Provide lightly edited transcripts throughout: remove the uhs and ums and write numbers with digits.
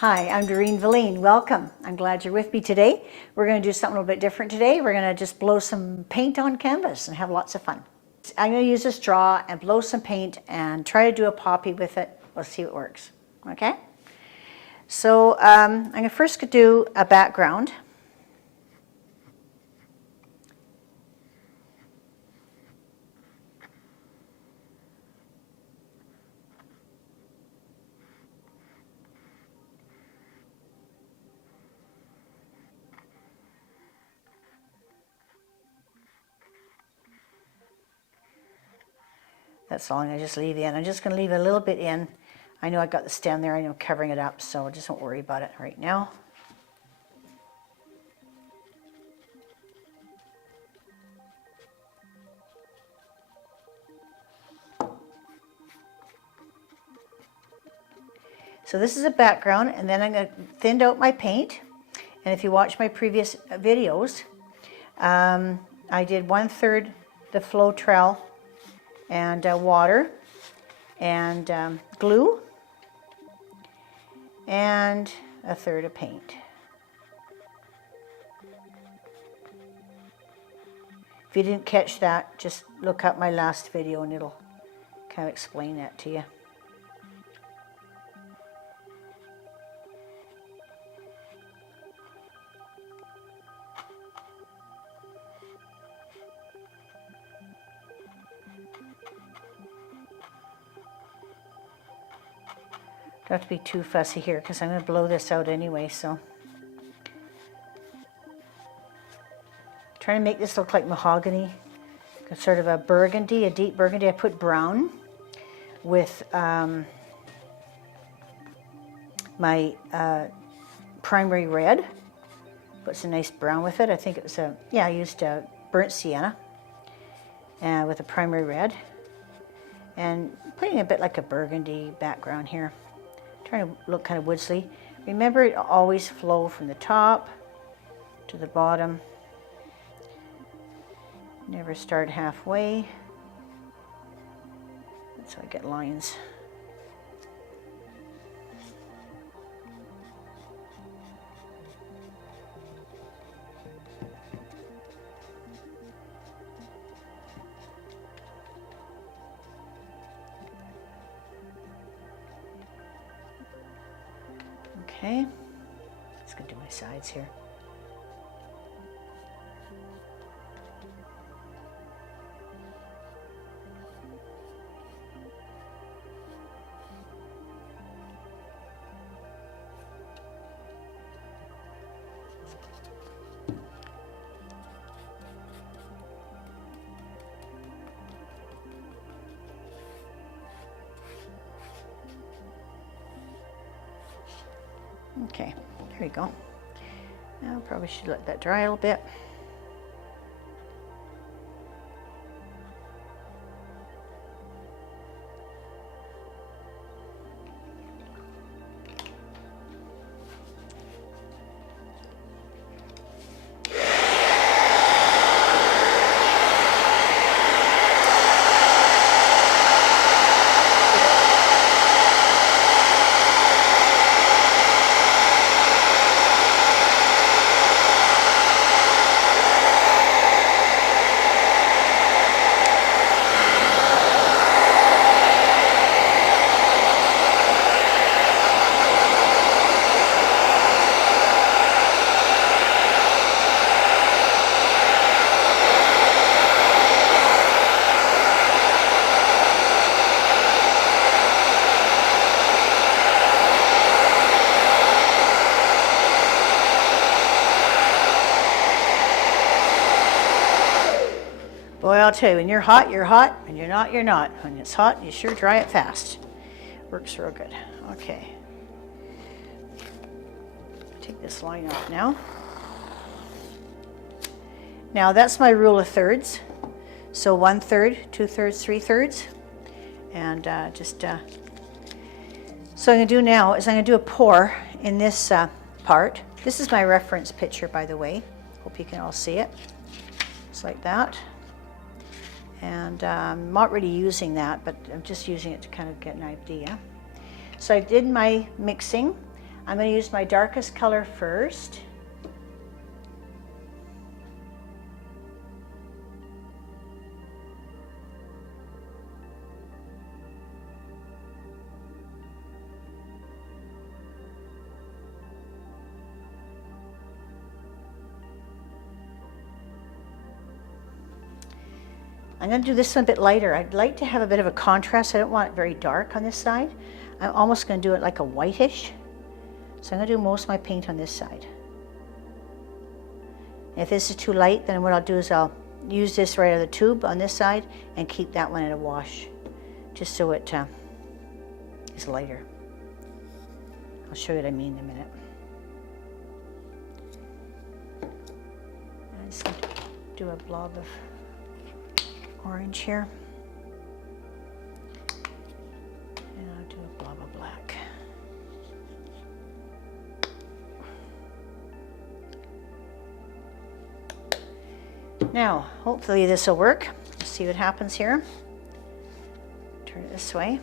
Hi, I'm Doreen Velin. Welcome. I'm glad you're with me today. We're going to do something a little bit different today. We're going to just blow some paint on canvas and have lots of fun. I'm going to use a straw and blow some paint and try to do a poppy with it. We'll see what works. Okay? So I'm going to first do a background. That's all I'm going to just leave in. I'm just going to leave a little bit in. I know I got the stem there. I know covering it up, so just don't worry about it right now. So this is a background, and then I'm going to thin out my paint. And if you watch my previous videos, I did 1/3 the Floetrol and water and glue and 1/3 of paint. If you didn't catch that, just look up my last video and it'll kind of explain that to you. Don't have to be too fussy here because I'm going to blow this out anyway, so. Trying to make this look like mahogany, sort of a burgundy, a deep burgundy. I put brown with my primary red. Put some nice brown with it. I think it was I used burnt sienna with a primary red. And putting a bit like a burgundy background here. Trying to look kind of woodsy. Remember, it always flow from the top to the bottom. Never start halfway. That's how I get lines. Okay, just gonna do my sides here. Okay, there we go. Now probably should let that dry a little bit. Boy, I'll tell you, when you're hot, you're hot. When you're not, you're not. When it's hot, you sure dry it fast. Works real good. Okay. Take this line off now. Now that's my rule of thirds. So 1/3, 2/3, 3/3. And so what I'm going to do now is I'm going to do a pour in this part. This is my reference picture, by the way. Hope you can all see it. Just like that. And I'm not really using that, but I'm just using it to kind of get an idea. So I did my mixing. I'm going to use my darkest color first. I'm going to do this one a bit lighter. I'd like to have a bit of a contrast. I don't want it very dark on this side. I'm almost going to do it like a whitish. So I'm going to do most of my paint on this side. If this is too light, then what I'll do is I'll use this right out of the tube on this side and keep that one at a wash, just so it is lighter. I'll show you what I mean in a minute. I'm just going to do a blob of orange here. And I'll do a blob of black. Now, hopefully this will work. Let's see what happens here. Turn it this way.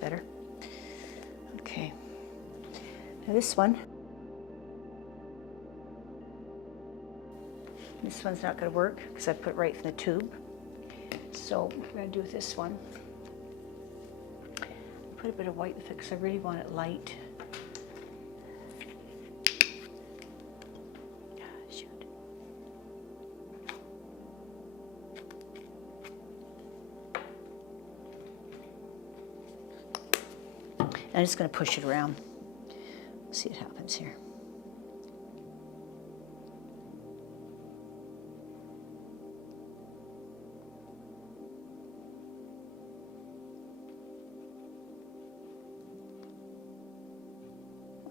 Better. Okay. Now this one's not going to work because I put it right in the tube. So what I'm going to do with this one, put a bit of white with it because I really want it light. I'm just going to push it around. See what happens here.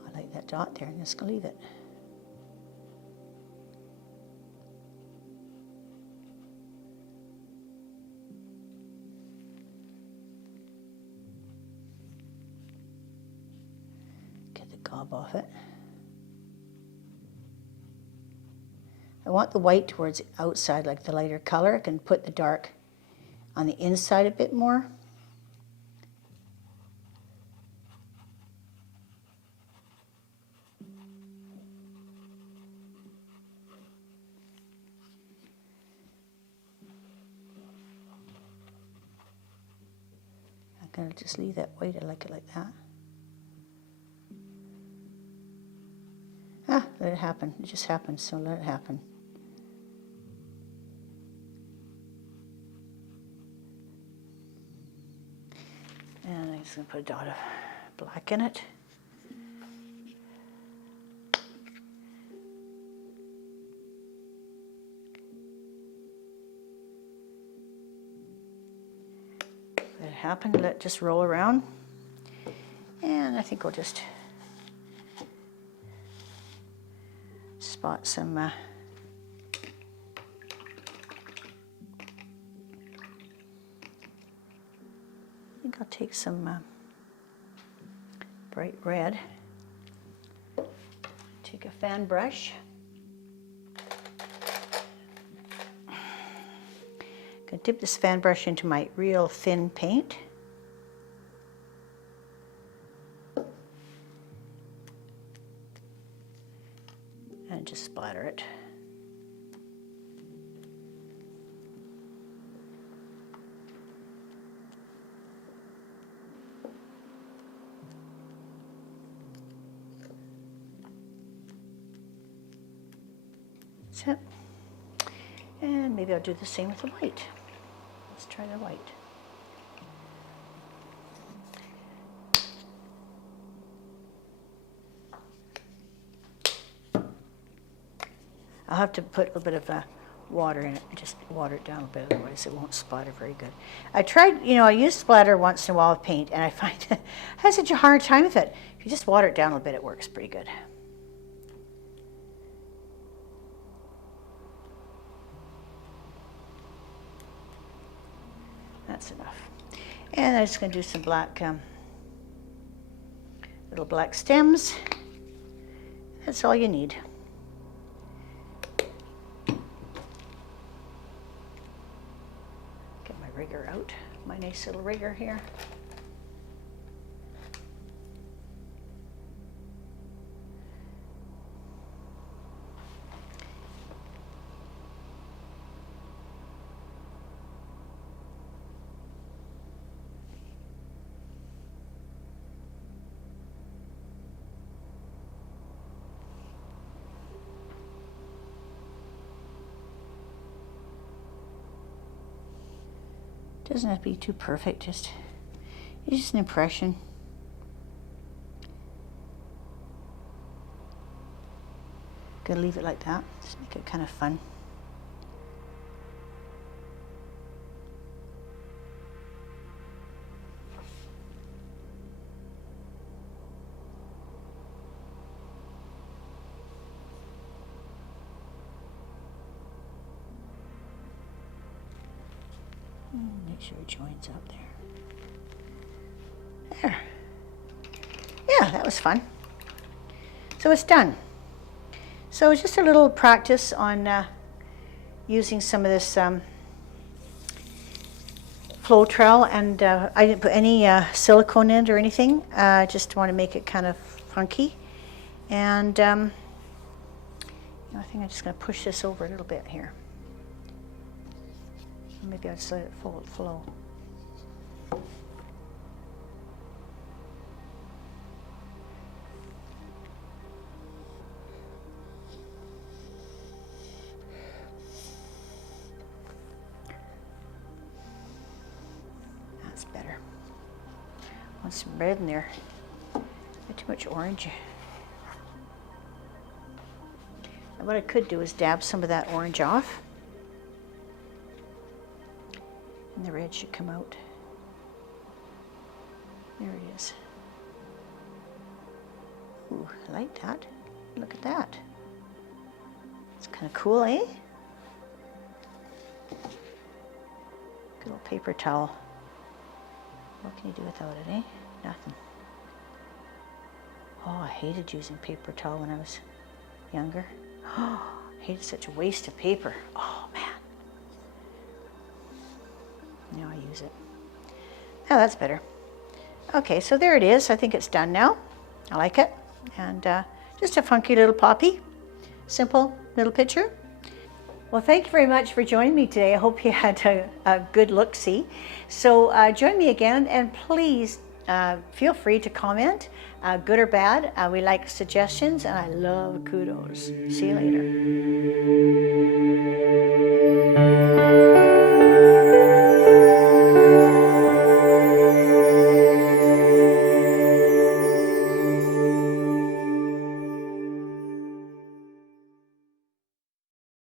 I like that dot there. I'm just going to leave it. Gob off it. I want the white towards the outside, like the lighter color. I can put the dark on the inside a bit more. I'm going to just leave that white. I like it like that. Let it happen. It just happens, so let it happen. And I'm just going to put a dot of black in it. Let it happen. Let it just roll around. And I think we'll just bought some I think I'll take some bright red. Take a fan brush. Gonna dip this fan brush into my real thin paint. And just splatter it. That's it. And maybe I'll do the same with the white. Let's try the white. I'll have to put a little bit of water in it, just water it down a bit, otherwise it won't splatter very good. I tried, I use splatter once in a while with paint, and I find I have such a hard time with it. If you just water it down a bit, it works pretty good. That's enough. And I'm just going to do some black, little black stems. That's all you need. Get my rigger out, my nice little rigger here. Doesn't have to be too perfect, just an impression. Gonna leave it like that, just make it kind of fun. Make sure it joins up there. There. Yeah, that was fun. So it's done. So it's just a little practice on using some of this Floetrol, and I didn't put any silicone in it or anything. I just want to make it kind of funky. And I think I'm just going to push this over a little bit here. Maybe I'll just let it flow. That's better. Want some red in there. Not too much orange. And what I could do is dab some of that orange off. And the red should come out. There it is. Ooh, I like that. Look at that. It's kind of cool, eh? Good old paper towel. What can you do without it, eh? Nothing. Oh, I hated using paper towel when I was younger. Oh, I hated such a waste of paper. Oh, man. Now I use it. Oh, that's better. Okay, so there it is. I think it's done now. I like it. And just a funky little poppy. Simple little picture. Well, thank you very much for joining me today. I hope you had a good look-see. So join me again, and please feel free to comment, good or bad. We like suggestions, and I love kudos. See you later.